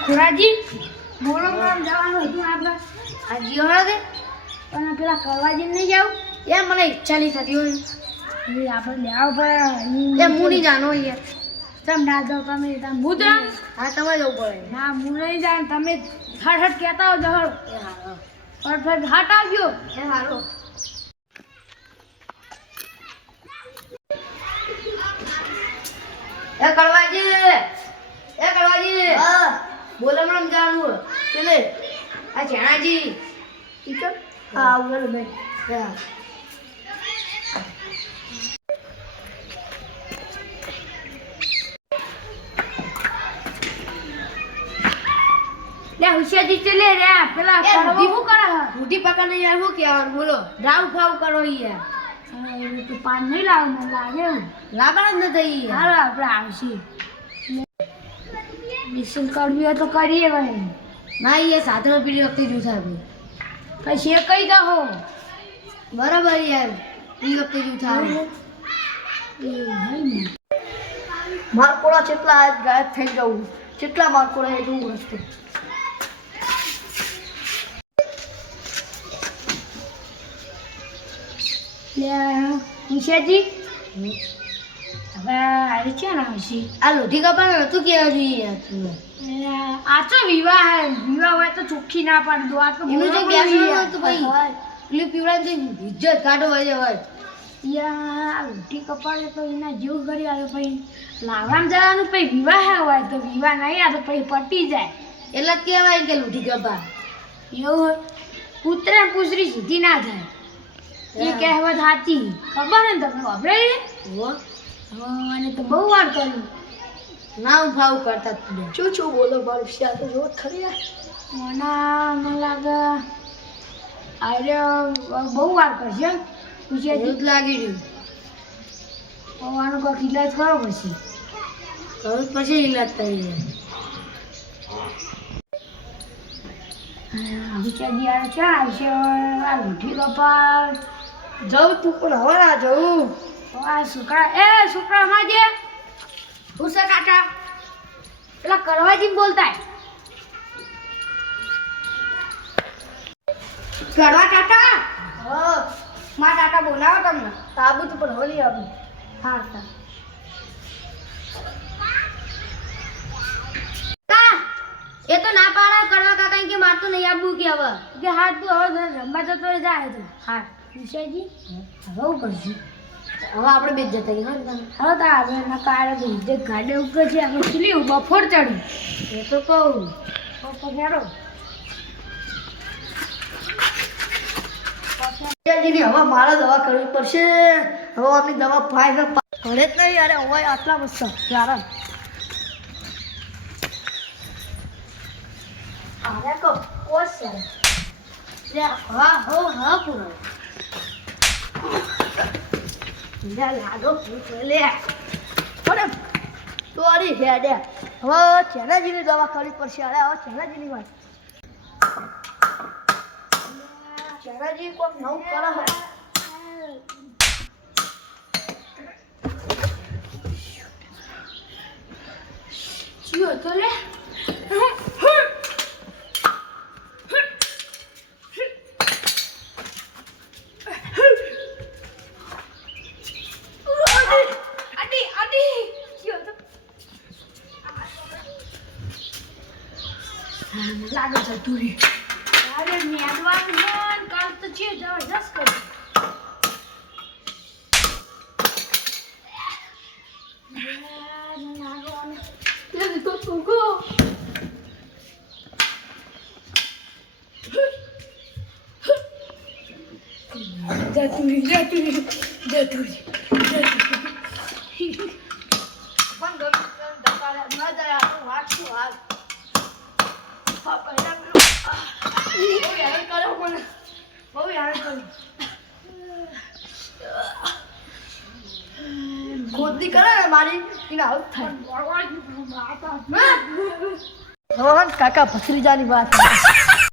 ખોરાજી બોલો જવાનું હતું આપણે હાજી હળો દે પણ પેલા કરવાજી નહીં જાવ એ મને ઈચ્છા નહીં થતી હોય આપણે લેવા પડે એ હું નહીં જાણો યાર તમે ના જાઓ તમે હું જાણ હા તમારે જવું પડે ના હું નહીં જાણ તમે હટ કહેતા હો જહળ એ હારો ફટ હાટ આવજો એ હારો એ કળવાજી હા બોલો મને જાણવું ચલે આ જેણાજી ઠીક હા બોલો ભાઈ હા લે હુશિયાજી ચલે રે પેલા કરવો હું કરે બુદ્ધિ પકડને યાર હું કહેવાનું બોલો રાવ ફાવ કરો યાર તો પાન નહીં લાવ મને લાગે લાવવાનું ન થઈ હાલો આપણે આવશે મિશન કરવી હોય તો કરીએ ભાઈ ના એ સાધનો પીડી વખતે જૂઠા ભાઈ કઈ શેર કઈ દો બરાબર યાર એ વખતે જૂઠા મારકોડા કેટલા આજ ગાયબ થઈ જવું કેટલા મારકોડા એ જોવું રસ્તે નિશાજી હવે આવી છે ને હસી આ લોઢી કપાને નતું કેવા જોઈએ આ તો વિવાહ હોય તો ચોખ્ખી ના પાડ દો આ તો એનું જે બેસવાનું હતું ભાઈ પેલી પીવડા ઇજ્જત કાઢો હોય યા લોઢી કપાડે તો એના જીવ કરી આવે ભાઈ લાવવામાં જવાનું પછી વિવાહ હોય તો વિવાહ નહીં આ તો પછી પટી જાય એટલે જ કહેવાય કે લોઢી કપા એવું હોય કૂતરા પૂછરી સીધી ના જાય એ કહેવત સાચી ખબર ને તમને વાપરે અને તો બહુ વાર કર્યું ના ભાવ કરતા શું બોલો મારું શિયા તો જોત ખરી મને લાગે અરે બહુ વાર કરશે પૂછે દૂધ લાગી રહ્યું આનું કોઈક ઈલાજ કરો પછી ઈલાજ થઈ જાય ક્યાં આવશે આ લોઠી કપાળ જવું તું પણ હવે ના જવું આ છોકરા માજે હું છે કાકા પેલા કરવાજી બોલતા કરવા કાકા માં કાકા બોલાવો તમને તાબુ તો પણ હોલી આબુ હા એ તો ના પાડા કરવા કાકા કે માર તો નહીં આબુ કે હવે કે હા તું હવે રમવા જતો જાય તો હા વિષયજી હવે કરશું હવે આપણે બે જતા હવે તો આપણે એના કાળે જે ગાડે ઉપર છે આપણે કેટલી બફોર ચડ્યું એ તો કહું પકડો હવે મારે દવા કરવી પડશે હવે આપણી દવા ફાઈનલ ઘરે જ નહીં અરે હવે આટલા મસ્ત યાર અરે કો કોસ યાર હા પૂરો લાગો લે પણ તો અરે હેડે હવે ચેનાજીની દવા કરવી પડશે અરે હવે ચેનાજીની વાત ચેનાજી કોઈક નવું કરે ચિયો તો લે લાગે છે તુરી અરે મેદવાન કાલ તો છે જબરદસ્ત કરી તો તું ગો જતુરી પણ દકાળે ન જાય આપણું વાંચું હાલ ખોદની કરે ને મારી એને આવું થાય કાકા ભત્રીજાની વાત